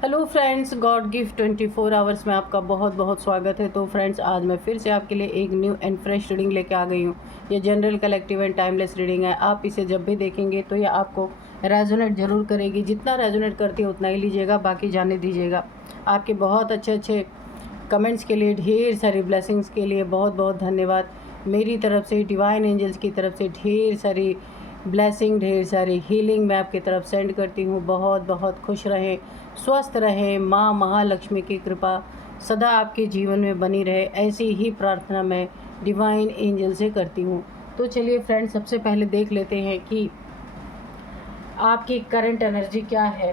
Hello friends, God gift 24 hours में आपका बहुत बहुत स्वागत है। तो फ्रेंड्स, आज मैं फिर से आपके लिए एक न्यू एंड फ्रेश रीडिंग लेके आ गई हूँ। ये general, collective and timeless reading है। आप इसे जब भी देखेंगे तो ये आपको रेजोनेट ज़रूर करेगी। जितना रेजोनेट करती है उतना ही लीजिएगा, बाकी जाने दीजिएगा। आपके बहुत अच्छे अच्छे कमेंट्स के लिए, ढेर सारी ब्लेसिंग्स के लिए बहुत बहुत धन्यवाद। मेरी तरफ से, डिवाइन एंजल्स की तरफ से ढेर सारी ब्लेसिंग, ढेर सारी हीलिंग मैं आपकी तरफ सेंड करती हूँ। बहुत बहुत खुश रहें, स्वस्थ रहें। माँ महालक्ष्मी की कृपा सदा आपके जीवन में बनी रहे, ऐसी ही प्रार्थना मैं डिवाइन एंजल से करती हूँ। तो चलिए फ्रेंड्स, सबसे पहले देख लेते हैं कि आपकी करंट एनर्जी क्या है।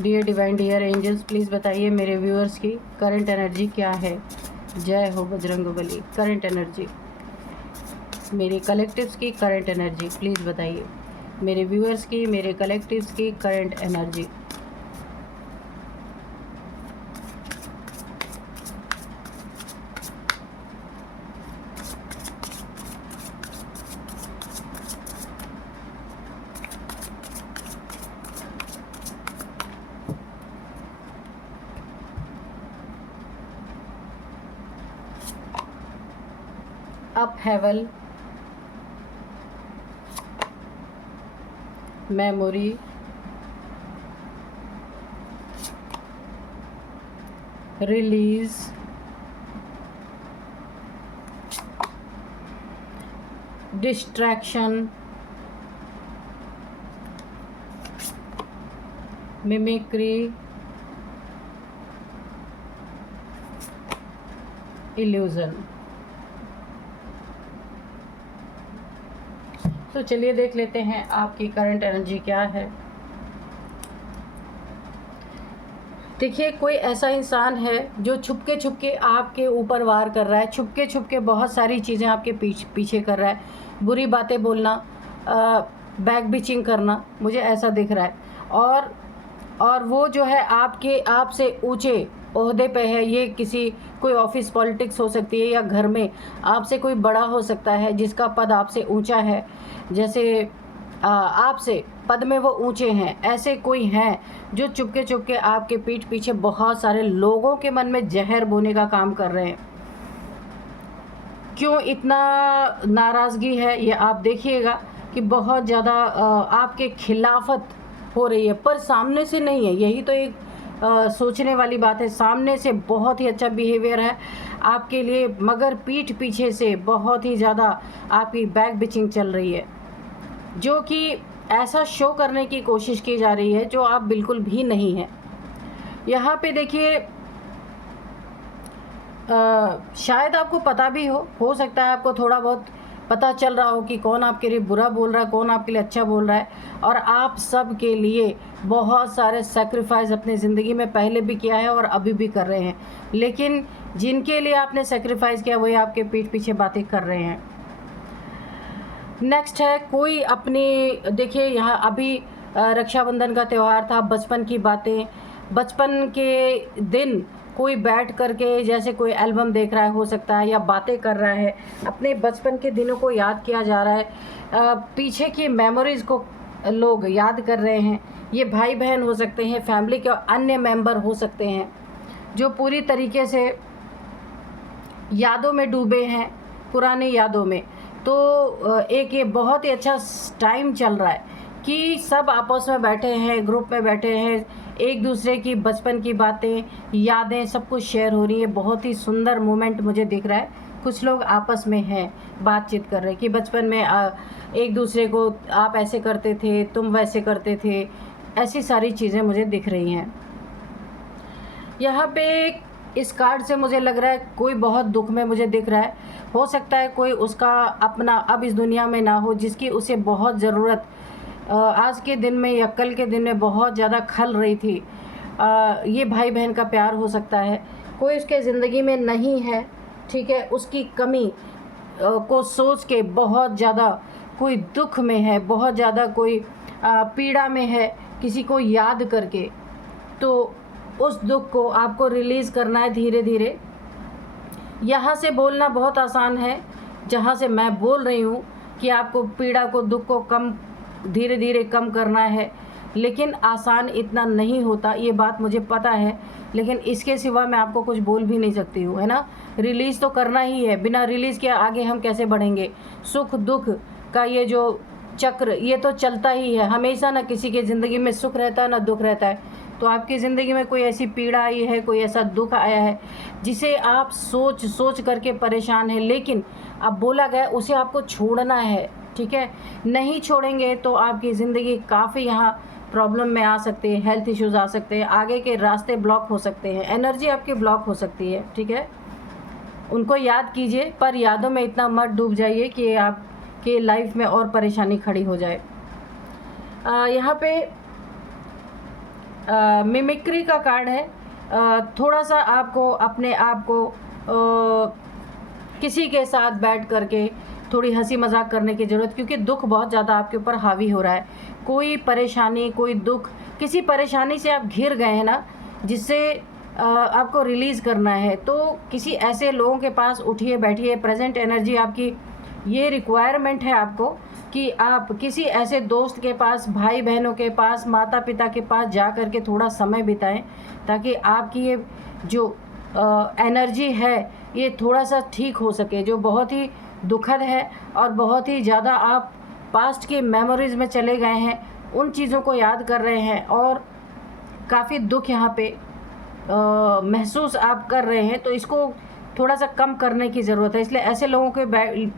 Dear divine, dear angels, please बताइए मेरे व्यूअर्स की करंट एनर्जी क्या है। जय हो बजरंगबली। करंट एनर्जी, मेरे कलेक्टिव्स की करंट एनर्जी प्लीज़ बताइए। मेरे व्यूअर्स की, मेरे कलेक्टिव्स की current energy. Upheaval, memory, release, distraction, mimicry, illusion. तो चलिए देख लेते हैं आपकी करंट एनर्जी क्या है। देखिए, कोई ऐसा इंसान है जो छुपके छुपके आपके ऊपर वार कर रहा है। छुपके छुपके बहुत सारी चीज़ें आपके पीछे कर रहा है। बुरी बातें बोलना, बैक बिचिंग करना, मुझे ऐसा दिख रहा है। और वो जो है आपसे ऊंचे ओहदे पे है। ये कोई ऑफिस पॉलिटिक्स हो सकती है, या घर में आपसे कोई बड़ा हो सकता है जिसका पद आपसे ऊंचा है। जैसे आपसे पद में वो ऊंचे हैं, ऐसे कोई हैं जो चुपके चुपके आपके पीठ पीछे बहुत सारे लोगों के मन में जहर बोने का काम कर रहे हैं। क्यों इतना नाराज़गी है, ये आप देखिएगा कि बहुत ज़्यादा आपके खिलाफत हो रही है, पर सामने से नहीं है। यही तो एक सोचने वाली बात है। सामने से बहुत ही अच्छा बिहेवियर है आपके लिए, मगर पीठ पीछे से बहुत ही ज़्यादा आपकी बैक बिचिंग चल रही है, जो कि ऐसा शो करने की कोशिश की जा रही है जो आप बिल्कुल भी नहीं हैं। यहाँ पे देखिए, शायद आपको पता भी हो सकता है आपको थोड़ा बहुत पता चल रहा हो कि कौन आपके लिए बुरा बोल रहा है, कौन आपके लिए अच्छा बोल रहा है। और आप सब के लिए बहुत सारे सेक्रीफाइस अपनी ज़िंदगी में पहले भी किया है और अभी भी कर रहे हैं, लेकिन जिनके लिए आपने सेक्रीफाइस किया वही आपके पीठ पीछे बातें कर रहे हैं। नेक्स्ट है कोई अपनी, देखिए यहाँ अभी रक्षाबंधन का त्यौहार था। बचपन की बातें, बचपन के दिन कोई बैठ करके जैसे कोई एल्बम देख रहा है हो सकता है, या बातें कर रहा है, अपने बचपन के दिनों को याद किया जा रहा है। पीछे की मेमोरीज़ को लोग याद कर रहे हैं। ये भाई बहन हो सकते हैं, फैमिली के अन्य मेंबर हो सकते हैं जो पूरी तरीके से यादों में डूबे हैं, पुरानी यादों में। तो एक ये बहुत ही अच्छा टाइम चल रहा है कि सब आपस में बैठे हैं, ग्रुप में बैठे हैं, एक दूसरे की बचपन की बातें, यादें, सब कुछ शेयर हो रही है। बहुत ही सुंदर मोमेंट मुझे दिख रहा है। कुछ लोग आपस में हैं, बातचीत कर रहे हैं कि बचपन में एक दूसरे को आप ऐसे करते थे, तुम वैसे करते थे, ऐसी सारी चीज़ें मुझे दिख रही हैं। यहाँ पे इस कार्ड से मुझे लग रहा है कोई बहुत दुख में मुझे दिख रहा है। हो सकता है कोई उसका अपना अब इस दुनिया में ना हो, जिसकी उसे बहुत ज़रूरत आज के दिन में या कल के दिन में बहुत ज़्यादा खल रही थी। ये भाई बहन का प्यार हो सकता है, कोई उसके ज़िंदगी में नहीं है, ठीक है। उसकी कमी को सोच के बहुत ज़्यादा कोई दुख में है, बहुत ज़्यादा कोई पीड़ा में है, किसी को याद करके। तो उस दुख को आपको रिलीज़ करना है धीरे धीरे। यहाँ से बोलना बहुत आसान है, जहाँ से मैं बोल रही हूँ कि आपको पीड़ा को, दुख को कम, धीरे धीरे कम करना है, लेकिन आसान इतना नहीं होता, ये बात मुझे पता है। लेकिन इसके सिवा मैं आपको कुछ बोल भी नहीं सकती हूँ, है ना। रिलीज़ तो करना ही है, बिना रिलीज़ के आगे हम कैसे बढ़ेंगे। सुख दुख का ये जो चक्र, ये तो चलता ही है हमेशा, ना किसी के ज़िंदगी में सुख रहता है ना दुख रहता है। तो आपकी ज़िंदगी में कोई ऐसी पीड़ा आई है, कोई ऐसा दुख आया है जिसे आप सोच सोच करके परेशान हैं, लेकिन अब बोला गया उसे आपको छोड़ना है, ठीक है। नहीं छोड़ेंगे तो आपकी ज़िंदगी काफ़ी यहाँ प्रॉब्लम में आ सकती है, हेल्थ इश्यूज़ आ सकते हैं, आगे के रास्ते ब्लॉक हो सकते हैं, एनर्जी आपकी ब्लॉक हो सकती है, ठीक है। उनको याद कीजिए, पर यादों में इतना मत डूब जाइए कि आपके लाइफ में और परेशानी खड़ी हो जाए। यहाँ पे मिमिक्री का कार्ड है। थोड़ा सा आपको अपने आप को किसी के साथ बैठ करके थोड़ी हंसी मजाक करने की ज़रूरत, क्योंकि दुख बहुत ज़्यादा आपके ऊपर हावी हो रहा है। कोई परेशानी, कोई दुख, किसी परेशानी से आप घिर गए हैं ना, जिससे आपको रिलीज़ करना है। तो किसी ऐसे लोगों के पास उठिए बैठिए। प्रेजेंट एनर्जी आपकी ये रिक्वायरमेंट है आपको कि आप किसी ऐसे दोस्त के पास, भाई बहनों के पास, माता पिता के पास जा कर के थोड़ा समय बिताएं, ताकि आपकी ये जो एनर्जी है ये थोड़ा सा ठीक हो सके, जो बहुत ही दुखद है और बहुत ही ज़्यादा आप पास्ट की मेमोरीज़ में चले गए हैं, उन चीज़ों को याद कर रहे हैं और काफ़ी दुख यहाँ पे महसूस आप कर रहे हैं। तो इसको थोड़ा सा कम करने की ज़रूरत है। इसलिए ऐसे लोगों के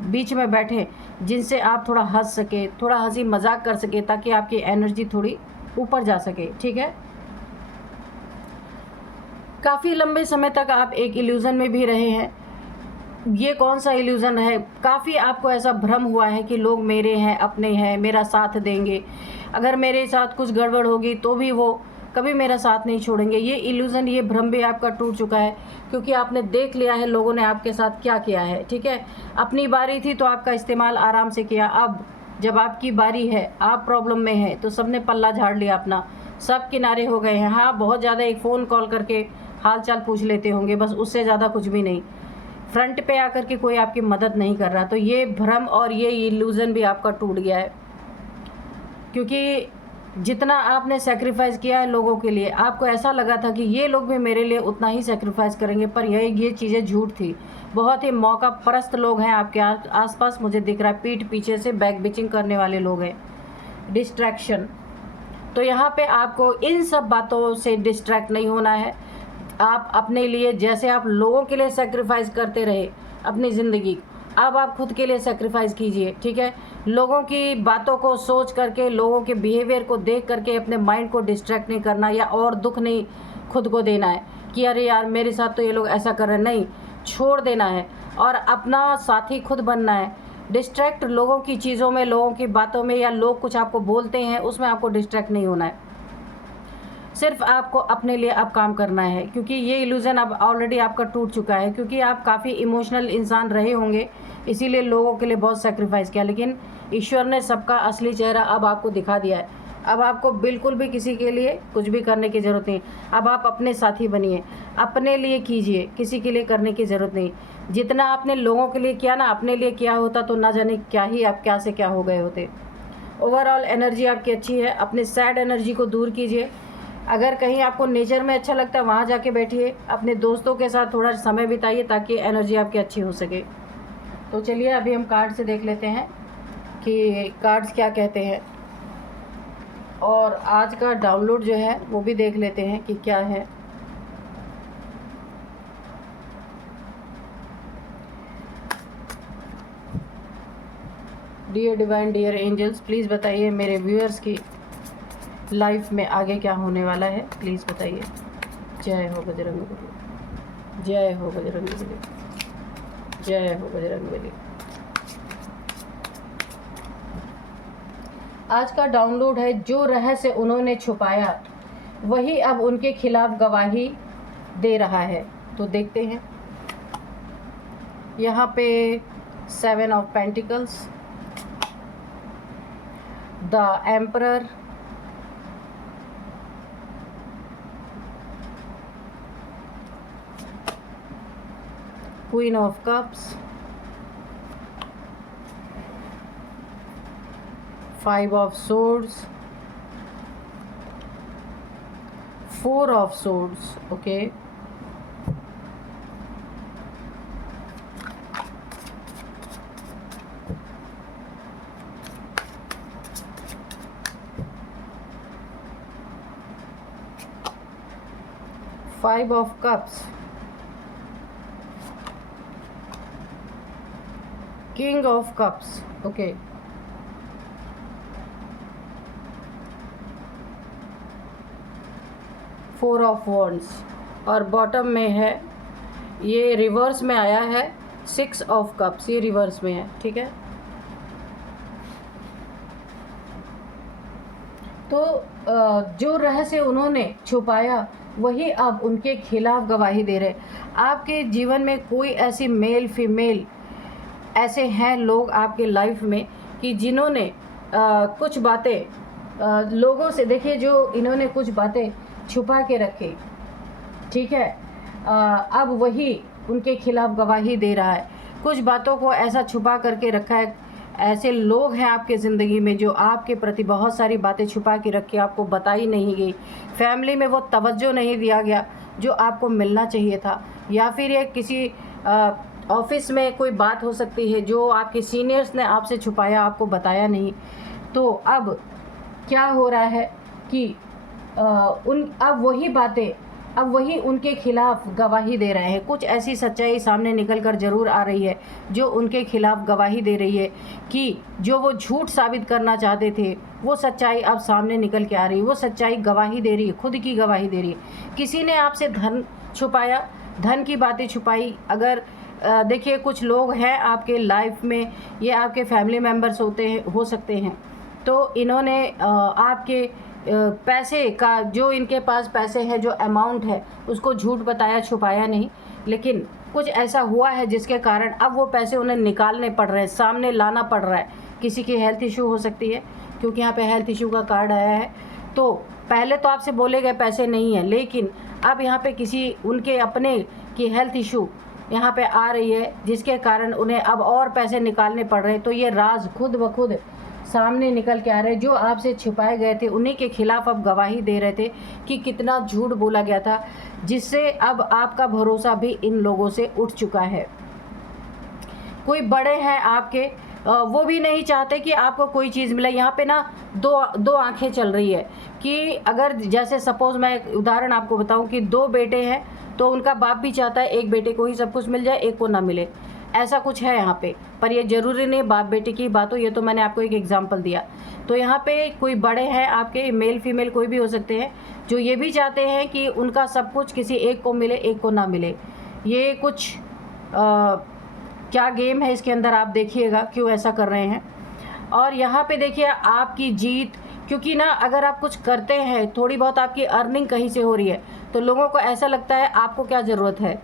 बीच में बैठें जिनसे आप थोड़ा हंस सके, थोड़ा हंसी मजाक कर सके, ताकि आपकी एनर्जी थोड़ी ऊपर जा सके, ठीक है। काफ़ी लंबे समय तक आप एक इल्यूज़न में भी रहे हैं। ये कौन सा इल्यूज़न है? काफ़ी आपको ऐसा भ्रम हुआ है कि लोग मेरे हैं, अपने हैं, मेरा साथ देंगे, अगर मेरे साथ कुछ गड़बड़ होगी तो भी वो कभी मेरा साथ नहीं छोड़ेंगे। ये इल्यूज़न, ये भ्रम भी आपका टूट चुका है, क्योंकि आपने देख लिया है लोगों ने आपके साथ क्या किया है, ठीक है। अपनी बारी थी तो आपका इस्तेमाल आराम से किया। अब जब आपकी बारी है, आप प्रॉब्लम में है, तो सबने पल्ला झाड़ लिया अपना, सब किनारे हो गए हैं। हाँ, बहुत ज़्यादा एक फ़ोन कॉल करके हाल चाल पूछ लेते होंगे, बस उससे ज़्यादा कुछ भी नहीं। फ्रंट पे आकर के कोई आपकी मदद नहीं कर रहा। तो ये भ्रम और ये इल्यूज़न भी आपका टूट गया है, क्योंकि जितना आपने सेक्रीफाइस किया है लोगों के लिए, आपको ऐसा लगा था कि ये लोग भी मेरे लिए उतना ही सेक्रीफाइस करेंगे, पर ये चीज़ें झूठ थी। बहुत ही मौका परस्त लोग हैं आपके आसपास, मुझे दिख रहा है। पीठ पीछे से बैक बिचिंग करने वाले लोग हैं, डिस्ट्रैक्शन। तो यहाँ पे आपको इन सब बातों से डिस्ट्रैक्ट नहीं होना है। आप अपने लिए, जैसे आप लोगों के लिए सेक्रीफाइस करते रहे अपनी ज़िंदगी, अब आप खुद के लिए सेक्रीफाइस कीजिए, ठीक है। लोगों की बातों को सोच करके, लोगों के बिहेवियर को देख करके अपने माइंड को डिस्ट्रैक्ट नहीं करना, या और दुख नहीं खुद को देना है कि अरे यार मेरे साथ तो ये लोग ऐसा कर रहे हैं। नहीं, छोड़ देना है और अपना साथी खुद बनना है। डिस्ट्रैक्ट लोगों की चीज़ों में, लोगों की बातों में, या लोग कुछ आपको बोलते हैं उसमें आपको डिस्ट्रैक्ट नहीं होना है। सिर्फ आपको अपने लिए अब काम करना है, क्योंकि ये इल्यूज़न अब ऑलरेडी आपका टूट चुका है। क्योंकि आप काफ़ी इमोशनल इंसान रहे होंगे, इसीलिए लोगों के लिए बहुत सेक्रीफाइस किया, लेकिन ईश्वर ने सबका असली चेहरा अब आपको दिखा दिया है। अब आपको बिल्कुल भी किसी के लिए कुछ भी करने की ज़रूरत नहीं। अब आप अपने साथी बनिए, अपने लिए कीजिए, किसी के लिए करने की ज़रूरत नहीं। जितना आपने लोगों के लिए किया ना, अपने लिए किया होता तो ना जाने क्या ही आप क्या से क्या हो गए होते। ओवरऑल एनर्जी आपकी अच्छी है। अपने सैड एनर्जी को दूर कीजिए। अगर कहीं आपको नेचर में अच्छा लगता है, वहाँ जाके बैठिए, अपने दोस्तों के साथ थोड़ा समय बिताइए, ताकि एनर्जी आपकी अच्छी हो सके। तो चलिए अभी हम कार्ड से देख लेते हैं कि कार्ड्स क्या कहते हैं, और आज का डाउनलोड जो है वो भी देख लेते हैं कि क्या है। Dear divine, dear angels, please बताइए मेरे व्यूअर्स की लाइफ में आगे क्या होने वाला है, प्लीज़ बताइए। जय हो बजरंगबली, जय हो बजरंगबली, जय हो बजरंगबली। आज का डाउनलोड है, जो रहस्य उन्होंने छुपाया वही अब उनके खिलाफ गवाही दे रहा है। तो देखते हैं। यहाँ पे 7 of pentacles, the emperor, queen of cups, 5 of swords, 4 of swords. Okay, Five of Cups, King of Cups. Okay, Four of Wands, और बॉटम में है, ये रिवर्स में आया है, 6 of Cups, ये रिवर्स में है, ठीक है। तो जो रहस्य उन्होंने छुपाया वही अब उनके खिलाफ गवाही दे रहे। आपके जीवन में कोई ऐसी मेल फीमेल ऐसे हैं लोग आपके लाइफ में कि जिन्होंने कुछ बातें लोगों से, देखिए जो इन्होंने कुछ बातें छुपा के रखे, ठीक है, अब वही उनके खिलाफ गवाही दे रहा है। कुछ बातों को ऐसा छुपा करके रखा है, ऐसे लोग हैं आपके ज़िंदगी में जो आपके प्रति बहुत सारी बातें छुपा के रखी, आपको बताई नहीं गई, फैमिली में वो तवज्जो नहीं दिया गया जो आपको मिलना चाहिए था, या फिर ये किसी ऑफिस में कोई बात हो सकती है जो आपके सीनियर्स ने आपसे छुपाया, आपको बताया नहीं। तो अब क्या हो रहा है कि अब वही बातें, अब वही उनके खिलाफ गवाही दे रहे हैं। कुछ ऐसी सच्चाई सामने निकल कर ज़रूर आ रही है जो उनके खिलाफ गवाही दे रही है कि जो वो झूठ साबित करना चाहते थे वो सच्चाई अब सामने निकल के आ रही है। वो सच्चाई गवाही दे रही है, खुद की गवाही दे रही है। किसी ने आपसे धन छुपाया, धन की बातें छुपाई। अगर देखिए कुछ लोग हैं आपके लाइफ में, ये आपके फैमिली मेम्बर्स हो सकते हैं, तो इन्होंने आपके पैसे का, जो इनके पास पैसे हैं, जो अमाउंट है उसको झूठ बताया, छुपाया नहीं, लेकिन कुछ ऐसा हुआ है जिसके कारण अब वो पैसे उन्हें निकालने पड़ रहे हैं, सामने लाना पड़ रहा है। किसी की हेल्थ इशू हो सकती है, क्योंकि यहाँ पे हेल्थ इशू का कार्ड आया है। तो पहले तो आपसे बोले गए पैसे नहीं हैं, लेकिन अब यहाँ पे किसी उनके अपने की हेल्थ इशू यहाँ पे आ रही है जिसके कारण उन्हें अब और पैसे निकालने पड़ रहे हैं। तो ये राज खुद ब खुद सामने निकल के आ रहे हैं। जो आपसे छुपाए गए थे उन्हीं के खिलाफ अब गवाही दे रहे थे कि कितना झूठ बोला गया था, जिससे अब आपका भरोसा भी इन लोगों से उठ चुका है। कोई बड़े हैं आपके, वो भी नहीं चाहते कि आपको कोई चीज़ मिले। यहाँ पे ना दो आंखें चल रही है कि अगर जैसे सपोज़ मैं एक उदाहरण आपको बताऊं कि 2 बेटे हैं तो उनका बाप भी चाहता है एक बेटे को ही सब कुछ मिल जाए, एक को ना मिले, ऐसा कुछ है यहाँ पे। पर ये ज़रूरी नहीं बाप बेटे की बात हो, ये तो मैंने आपको एक एग्जांपल दिया। तो यहाँ पे कोई बड़े हैं आपके, मेल फीमेल कोई भी हो सकते हैं, जो ये भी चाहते हैं कि उनका सब कुछ किसी एक को मिले, एक को ना मिले। ये कुछ क्या गेम है इसके अंदर, आप देखिएगा क्यों ऐसा कर रहे हैं। और यहाँ पे देखिए आपकी जीत, क्योंकि ना अगर आप कुछ करते हैं, थोड़ी बहुत आपकी अर्निंग कहीं से हो रही है, तो लोगों को ऐसा लगता है आपको क्या ज़रूरत है,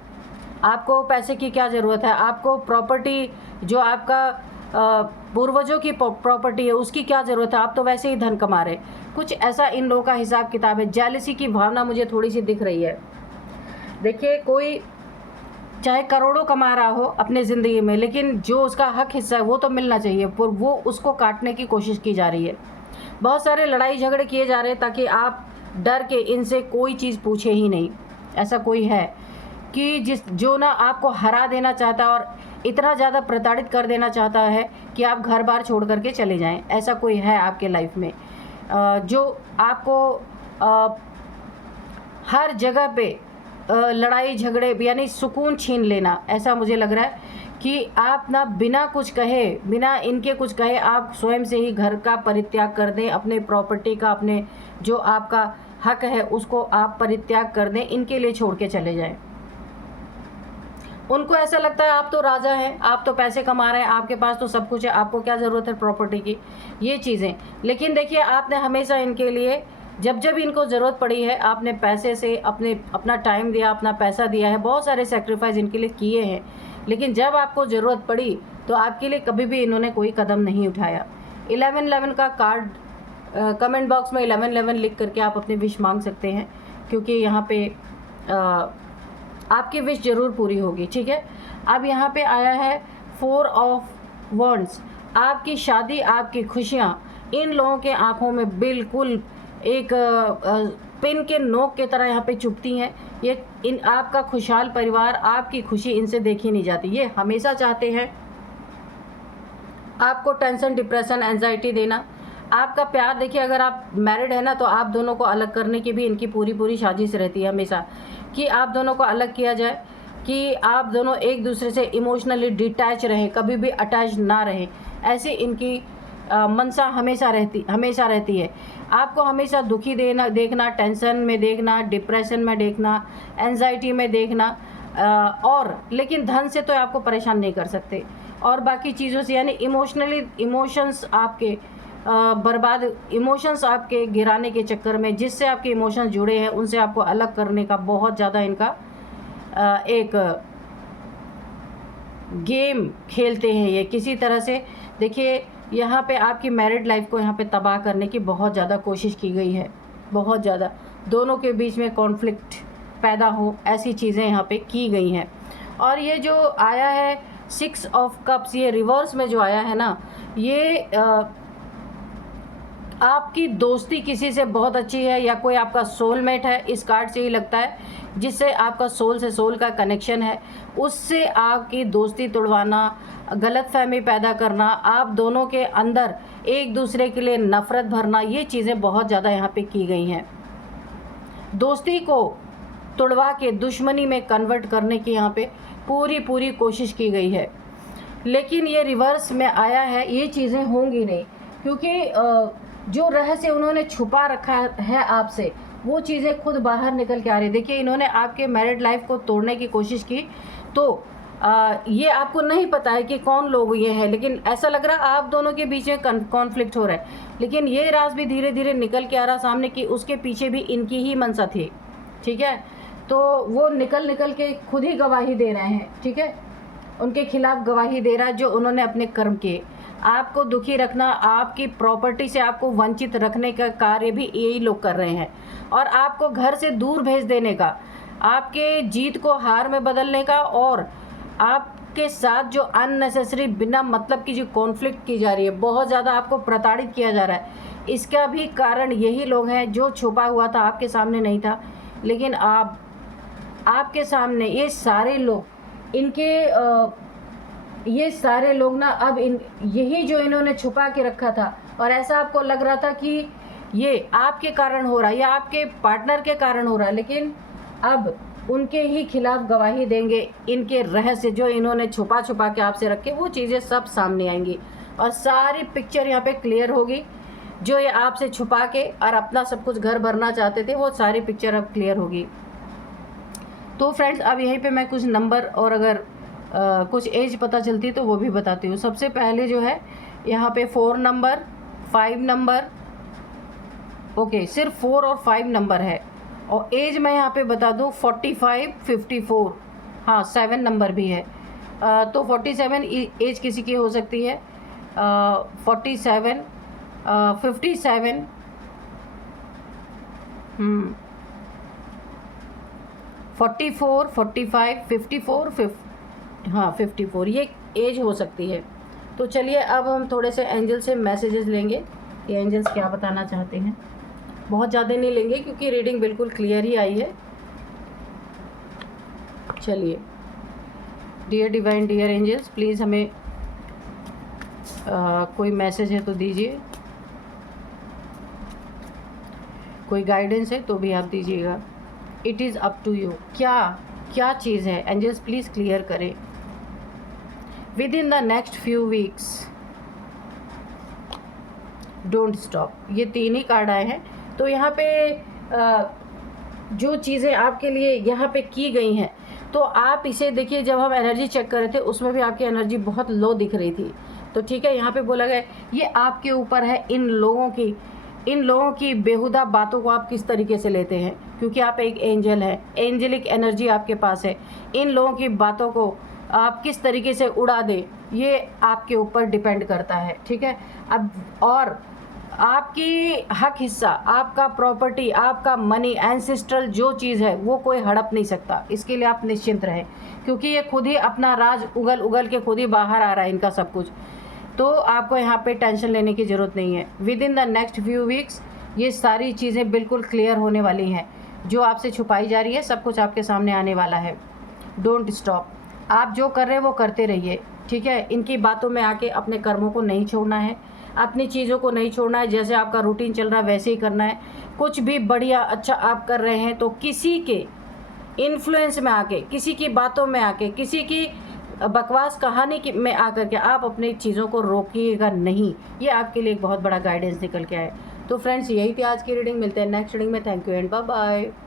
आपको पैसे की क्या ज़रूरत है, आपको प्रॉपर्टी जो आपका पूर्वजों की प्रॉपर्टी है उसकी क्या ज़रूरत है, आप तो वैसे ही धन कमा रहे। कुछ ऐसा इन लोगों का हिसाब किताब है। जेलसी की भावना मुझे थोड़ी सी दिख रही है। देखिए कोई चाहे करोड़ों कमा रहा हो अपने ज़िंदगी में, लेकिन जो उसका हक हिस्सा है वो तो मिलना चाहिए, पर वो उसको काटने की कोशिश की जा रही है। बहुत सारे लड़ाई झगड़े किए जा रहे हैं ताकि आप डर के इनसे कोई चीज़ पूछे ही नहीं। ऐसा कोई है कि जो ना आपको हरा देना चाहता है और इतना ज़्यादा प्रताड़ित कर देना चाहता है कि आप घर बार छोड़ करके चले जाएं। ऐसा कोई है आपके लाइफ में जो आपको हर जगह पे लड़ाई झगड़े यानी सुकून छीन लेना। ऐसा मुझे लग रहा है कि आप ना बिना कुछ कहे, बिना इनके कुछ कहे, आप स्वयं से ही घर का परित्याग कर दें, अपने प्रॉपर्टी का, अपने जो आपका हक है उसको आप परित्याग कर दें, इनके लिए छोड़ के चले जाएं। उनको ऐसा लगता है आप तो राजा हैं, आप तो पैसे कमा रहे हैं, आपके पास तो सब कुछ है, आपको क्या ज़रूरत है प्रॉपर्टी की, ये चीज़ें। लेकिन देखिए आपने हमेशा इनके लिए जब जब इनको ज़रूरत पड़ी है आपने पैसे से अपना टाइम दिया, अपना पैसा दिया है, बहुत सारे सेक्रीफाइस इनके लिए किए हैं, लेकिन जब आपको ज़रूरत पड़ी तो आपके लिए कभी भी इन्होंने कोई कदम नहीं उठाया। 1111 का कार्ड, कमेंट बॉक्स में 1111 लिख करके आप अपनी विश मांग सकते हैं, क्योंकि यहाँ पे आपकी विश ज़रूर पूरी होगी, ठीक है। अब यहाँ पे आया है 4 ऑफ वॉन्ड्स। आपकी शादी, आपकी खुशियाँ इन लोगों के आँखों में बिल्कुल एक पिन के नोक की तरह यहाँ पे चुभती हैं। ये इन आपका खुशहाल परिवार, आपकी खुशी इनसे देखी नहीं जाती। ये हमेशा चाहते हैं आपको टेंशन, डिप्रेशन, एंजाइटी देना। आपका प्यार देखिए, अगर आप मैरिड है ना, तो आप दोनों को अलग करने की भी इनकी पूरी पूरी साजिश रहती है हमेशा, कि आप दोनों को अलग किया जाए, कि आप दोनों एक दूसरे से इमोशनली डिटैच रहें, कभी भी अटैच ना रहें। ऐसी इनकी मंशा हमेशा रहती है। आपको हमेशा दुखी देखना, टेंशन में देखना, डिप्रेशन में देखना, एंजाइटी में देखना, और लेकिन धन से तो आपको परेशान नहीं कर सकते, और बाकी चीज़ों से, यानी इमोशंस आपके इमोशंस आपके गिराने के चक्कर में, जिससे आपके इमोशंस जुड़े हैं उनसे आपको अलग करने का बहुत ज़्यादा इनका एक गेम खेलते हैं ये किसी तरह से। देखिए यहाँ पे आपकी मैरिड लाइफ को यहाँ पे तबाह करने की बहुत ज़्यादा कोशिश की गई है, बहुत ज़्यादा। दोनों के बीच में कॉन्फ्लिक्ट पैदा हो, ऐसी चीज़ें यहाँ पे की गई हैं। और ये जो आया है 6 ऑफ कप्स, ये रिवर्स में जो आया है ना, ये आपकी दोस्ती किसी से बहुत अच्छी है, या कोई आपका सोलमेट है, इस कार्ड से ही लगता है, जिससे आपका सोल से सोल का कनेक्शन है, उससे आपकी दोस्ती तोड़वाना, गलतफहमी पैदा करना, आप दोनों के अंदर एक दूसरे के लिए नफ़रत भरना, ये चीज़ें बहुत ज़्यादा यहाँ पे की गई हैं। दोस्ती को तोड़वा के दुश्मनी में कन्वर्ट करने की यहाँ पे पूरी कोशिश की गई है। लेकिन ये रिवर्स में आया है, ये चीज़ें होंगी नहीं, क्योंकि जो रहस्य उन्होंने छुपा रखा है आपसे, वो चीज़ें खुद बाहर निकल के आ रही है। देखिए इन्होंने आपके मैरिड लाइफ को तोड़ने की कोशिश की, तो ये आपको नहीं पता है कि कौन लोग ये हैं, लेकिन ऐसा लग रहा है आप दोनों के बीच में कॉन्फ्लिक्ट हो रहा है। लेकिन ये राज भी धीरे धीरे निकल के आ रहा सामने कि उसके पीछे भी इनकी ही मंशा थी, ठीक है। तो वो निकल के खुद ही गवाही दे रहे हैं, ठीक है, उनके खिलाफ गवाही दे रहा है जो उन्होंने अपने कर्म किए। आपको दुखी रखना, आपकी प्रॉपर्टी से आपको वंचित रखने का कार्य भी यही लोग कर रहे हैं, और आपको घर से दूर भेज देने का, आपके जीत को हार में बदलने का, और आपके साथ जो अननेसेसरी बिना मतलब की जो कॉन्फ्लिक्ट की जा रही है, बहुत ज़्यादा आपको प्रताड़ित किया जा रहा है, इसका भी कारण यही लोग हैं। जो छुपा हुआ था आपके सामने नहीं था, लेकिन आपके सामने ये सारे लोग, ये सारे लोग ना अब यही जो इन्होंने छुपा के रखा था, और ऐसा आपको लग रहा था कि ये आपके कारण हो रहा है या आपके पार्टनर के कारण हो रहा है, लेकिन अब उनके ही खिलाफ गवाही देंगे। इनके रहस्य जो इन्होंने छुपा के आपसे रखे, वो चीज़ें सब सामने आएंगी, और सारी पिक्चर यहाँ पे क्लियर होगी। जो ये आपसे छुपा के और अपना सब कुछ घर भरना चाहते थे, वो सारी पिक्चर अब क्लियर होगी। तो फ्रेंड्स, अब यहीं पे मैं कुछ नंबर और अगर कुछ एज पता चलती है तो वो भी बताती हूँ। सबसे पहले जो है यहाँ पे 4 नंबर, 5 नंबर, ओके, सिर्फ 4 और 5 नंबर है। और एज मैं यहाँ पे बता दूँ 45, 54, हाँ 7 नंबर भी है। तो 47 एज किसी की हो सकती है, 47, 57, 44, 45, 54, हाँ 54, ये एज हो सकती है। तो चलिए अब हम थोड़े से एंजल से मैसेजेस लेंगे, ये एंजल्स क्या बताना चाहते हैं। बहुत ज़्यादा नहीं लेंगे क्योंकि रीडिंग बिल्कुल क्लियर ही आई है। चलिए, dear divine, dear angels, please हमें कोई मैसेज है तो दीजिए, कोई गाइडेंस है तो भी आप दीजिएगा। It is up to you. क्या चीज़ है एंजल्स, प्लीज़ क्लियर करें। Within the next few weeks, don't stop. ये 3 ही कार्ड आए हैं। तो यहाँ पे जो चीज़ें आपके लिए यहाँ पे की गई हैं, तो आप इसे देखिए, जब हम एनर्जी चेक कर रहे थे उसमें भी आपकी एनर्जी बहुत लो दिख रही थी। तो ठीक है, यहाँ पे बोला गया ये आपके ऊपर है, इन लोगों की बेहुदा बातों को आप किस तरीके से लेते हैं, क्योंकि आप एक एंजल है, एंजेलिक एनर्जी आपके पास है। इन लोगों की बातों को आप किस तरीके से उड़ा दें, ये आपके ऊपर डिपेंड करता है, ठीक है। अब और आपकी हक हिस्सा, आपका प्रॉपर्टी, आपका मनी, एंसेस्ट्रल जो चीज़ है, वो कोई हड़प नहीं सकता। इसके लिए आप निश्चिंत रहें, क्योंकि ये खुद ही अपना राज उगल के खुद ही बाहर आ रहा है इनका सब कुछ। तो आपको यहाँ पे टेंशन लेने की ज़रूरत नहीं है। With in the next few weeks ये सारी चीज़ें बिल्कुल क्लियर होने वाली हैं। जो आपसे छुपाई जा रही है सब कुछ आपके सामने आने वाला है। डोंट स्टॉप, आप जो कर रहे हैं वो करते रहिए, ठीक है। इनकी बातों में आके अपने कर्मों को नहीं छोड़ना है, अपनी चीज़ों को नहीं छोड़ना है। जैसे आपका रूटीन चल रहा है वैसे ही करना है। कुछ भी बढ़िया अच्छा आप कर रहे हैं तो किसी के इन्फ्लुएंस में आके, किसी की बातों में आके, किसी की बकवास कहानी की में आकर के आप अपनी चीज़ों को रोकिएगा नहीं। ये आपके लिए एक बहुत बड़ा गाइडेंस निकल के आए। तो फ्रेंड्स, यही थी आज की रीडिंग। मिलते हैं नेक्स्ट रीडिंग में। Thank you and bye bye.